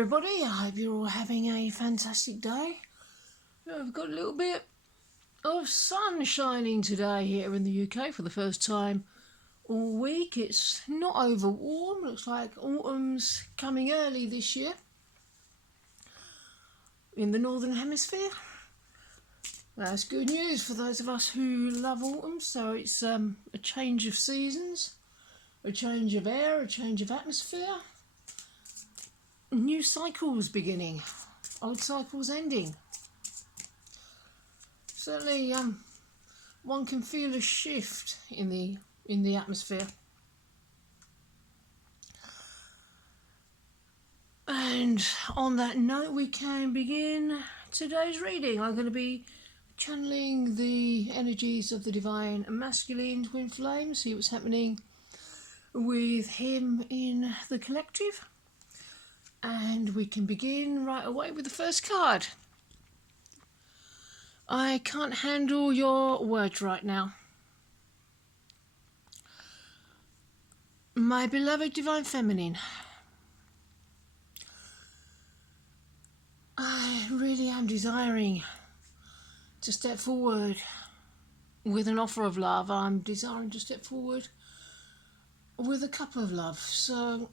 everybody, I hope you're all having a fantastic day. I've got a little bit of sun shining today here in the UK for the first time all week. It's not over warm, looks like autumn's coming early this year in the northern hemisphere. That's good news for those of us who love autumn. So it's a change of seasons, a change of air, a change of atmosphere. New cycles beginning, old cycles ending. Certainly, one can feel a shift in the atmosphere. And on that note, we can begin today's reading. I'm going to be channeling the energies of the divine masculine twin flame, see what's happening with him in the collective. And we can begin right away with the first card. I can't handle your words right now. My beloved divine feminine, I really am desiring to step forward with an offer of love. I'm desiring to step forward with a cup of love. So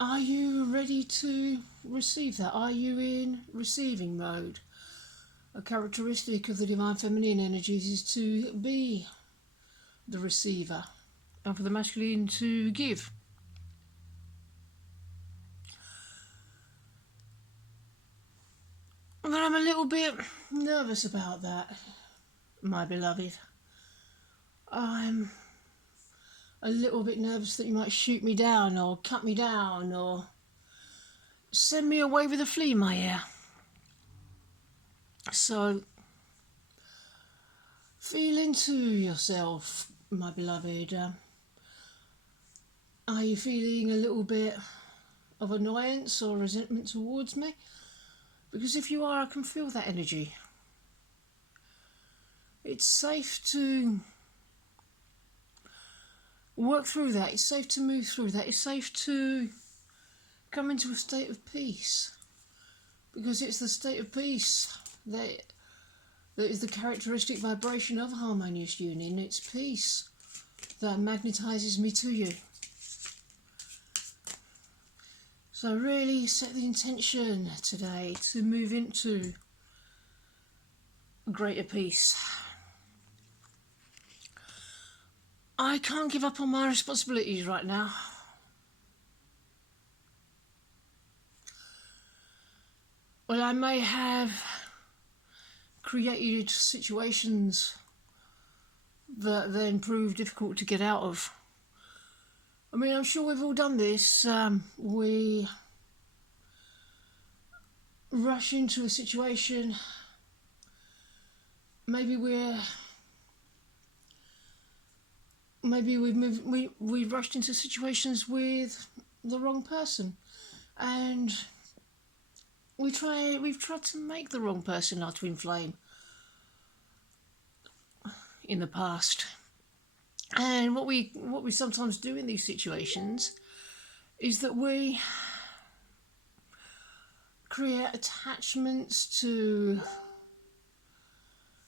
are you ready to receive that? Are you in receiving mode? A characteristic of the divine feminine energies is to be the receiver and for the masculine to give. But I'm a little bit nervous about that, my beloved. I'm a little bit nervous that you might shoot me down or cut me down or send me away with a flea in my ear. So feel into yourself, my beloved. Are you feeling a little bit of annoyance or resentment towards me? Because if you are, I can feel that energy. It's safe to work through that. It's safe to move through that. It's safe to come into a state of peace, because it's the state of peace that is the characteristic vibration of harmonious union. It's peace that magnetizes me to you. So really set the intention today to move into greater peace. I can't give up on my responsibilities right now. Well, I may have created situations that then prove difficult to get out of. I mean, I'm sure we've all done this. We rush into a situation. Maybe we've rushed into situations with the wrong person, and we've tried to make the wrong person our twin flame in the past. And what we sometimes do in these situations is that we create attachments to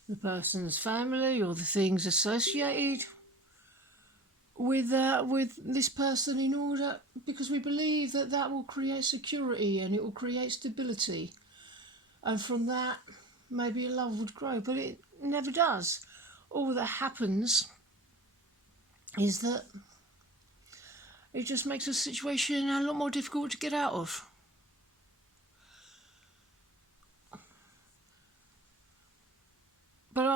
the person's family or the things associated with this person because we believe that will create security and it will create stability, and from that maybe a love would grow, but it never does. All that happens is that it just makes a situation a lot more difficult to get out of. But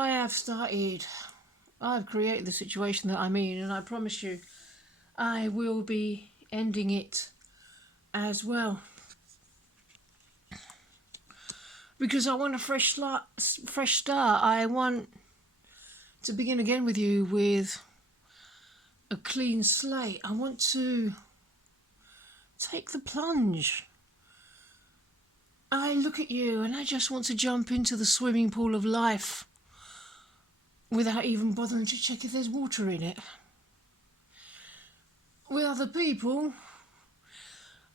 I've created the situation that I'm in, and I promise you I will be ending it as well. Because I want a fresh start. I want to begin again with you with a clean slate. I want to take the plunge. I look at you and I just want to jump into the swimming pool of life without even bothering to check if there's water in it. With other people,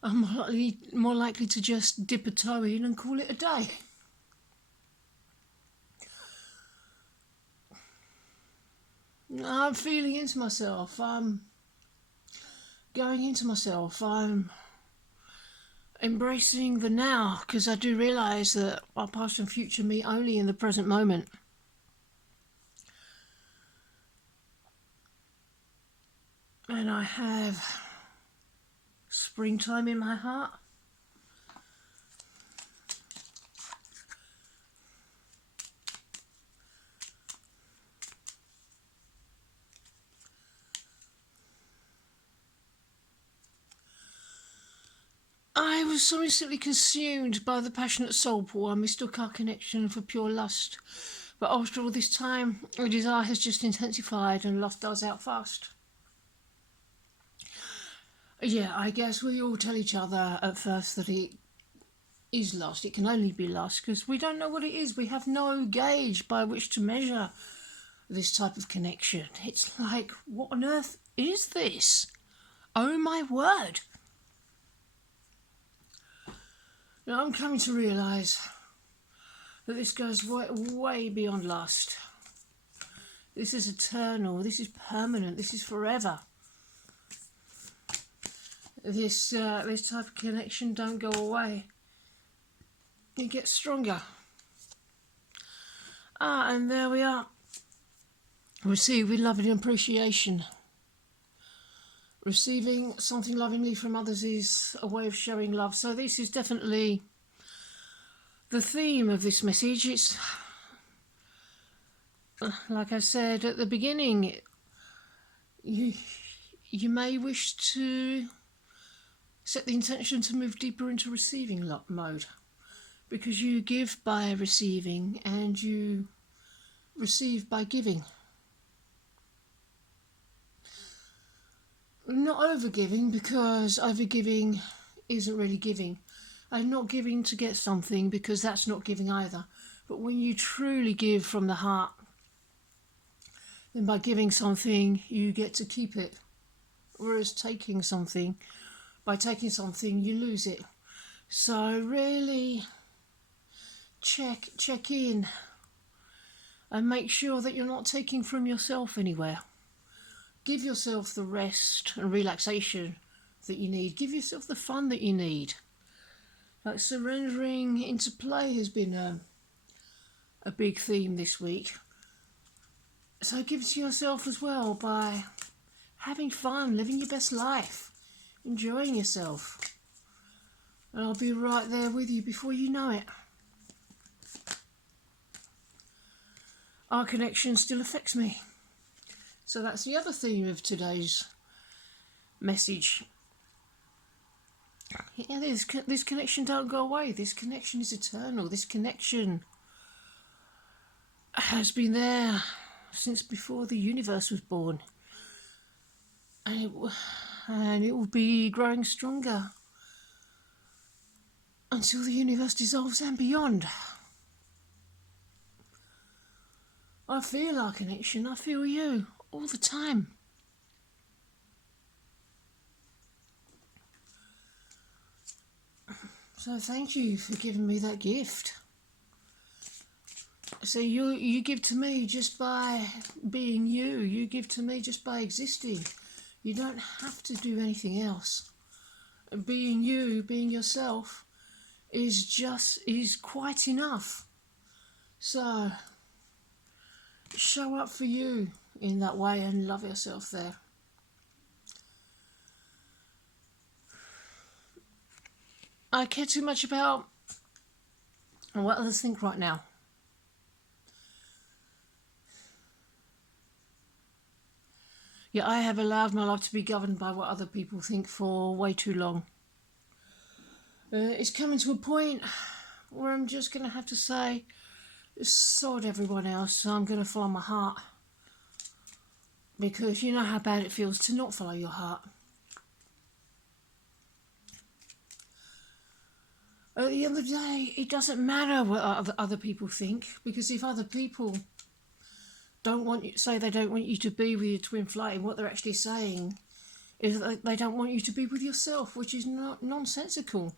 I'm more likely to just dip a toe in and call it a day. I'm feeling into myself. I'm going into myself. I'm embracing the now, because I do realise that our past and future meet only in the present moment. And I have springtime in my heart. I was so instantly consumed by the passionate soul pour. I mistook our connection for pure lust. But after all this time, the desire has just intensified and lust dies out fast. Yeah, I guess we all tell each other at first that it is lust. It can only be lust because we don't know what it is. We have no gauge by which to measure this type of connection. It's like, what on earth is this? Oh my word. Now I'm coming to realise that this goes way beyond lust. This is eternal, this is permanent, this is forever. This type of connection don't go away. It gets stronger. And there we are. Receive with love and appreciation. Receiving something lovingly from others is a way of showing love. So this is definitely the theme of this message. It's, like I said at the beginning, you may wish to set the intention to move deeper into receiving mode, because you give by receiving and you receive by giving. Not overgiving, because overgiving isn't really giving. And not giving to get something, because that's not giving either. But when you truly give from the heart, then by giving something, you get to keep it. Whereas by taking something, you lose it. So really check in and make sure that you're not taking from yourself anywhere. Give yourself the rest and relaxation that you need. Give yourself the fun that you need. Like surrendering into play has been a big theme this week. So give it to yourself as well by having fun, living your best life, enjoying yourself. And I'll be right there with you before you know it. Our connection still affects me. So that's the other theme of today's message. Yeah, this connection don't go away. This connection is eternal. This connection has been there since before the universe was born. And it will be growing stronger until the universe dissolves and beyond. I feel our connection. I feel you all the time. So thank you for giving me that gift. So you give to me just by being you. You give to me just by existing. You don't have to do anything else. Being you, being yourself, is quite enough. So show up for you in that way and love yourself there. I care too much about what others think right now. Yeah, I have allowed my life to be governed by what other people think for way too long. It's coming to a point where I'm just going to have to say, sod everyone else, so I'm going to follow my heart. Because you know how bad it feels to not follow your heart. At the end of the day, it doesn't matter what other people think, because if other people say they don't want you to be with your twin flame, what they're actually saying is that they don't want you to be with yourself, which is not nonsensical.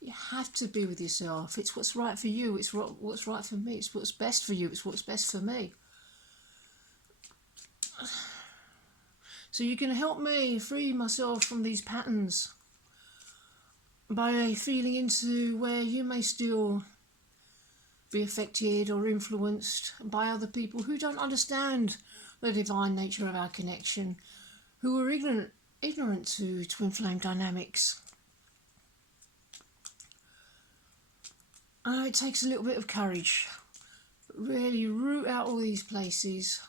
You have to be with yourself. It's what's right for you. It's what's right for me. It's what's best for you. It's what's best for me. So you can help me free myself from these patterns by feeling into where you may still be affected or influenced by other people who don't understand the divine nature of our connection, who are ignorant to twin flame dynamics. It takes a little bit of courage. Really root out all these places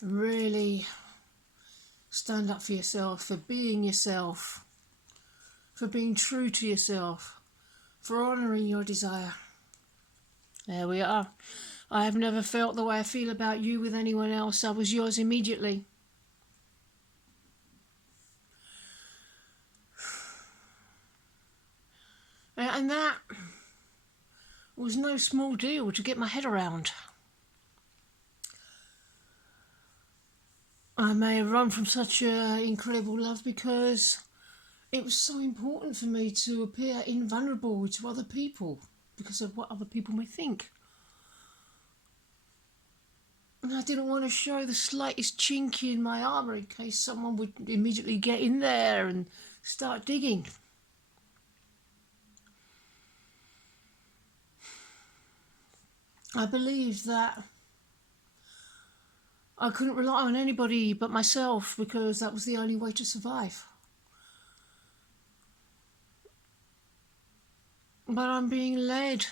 and really stand up for yourself, for being yourself, for being true to yourself, for honouring your desire. There we are. I have never felt the way I feel about you with anyone else. I was yours immediately. And that was no small deal to get my head around. I may have run from such incredible love because it was so important for me to appear invulnerable to other people because of what other people may think. And I didn't want to show the slightest chink in my armour in case someone would immediately get in there and start digging. I believed that I couldn't rely on anybody but myself because that was the only way to survive. But I'm being led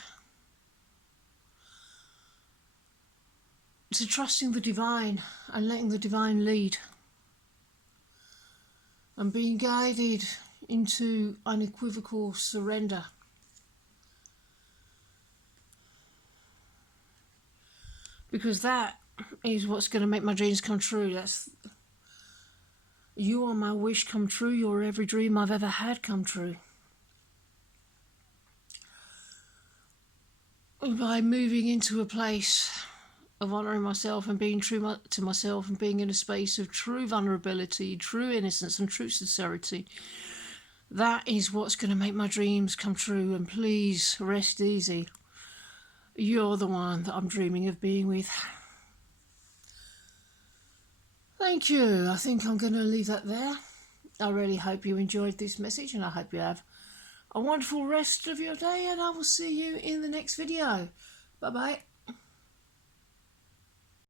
to trusting the divine and letting the divine lead. I'm being guided into unequivocal surrender. Because that is what's going to make my dreams come true. You are my wish come true. You're every dream I've ever had come true. By moving into a place of honouring myself and being true to myself and being in a space of true vulnerability, true innocence and true sincerity, that is what's going to make my dreams come true. And please rest easy. You're the one that I'm dreaming of being with. Thank you. I think I'm going to leave that there. I really hope you enjoyed this message and I hope you have a wonderful rest of your day, and I will see you in the next video. Bye bye.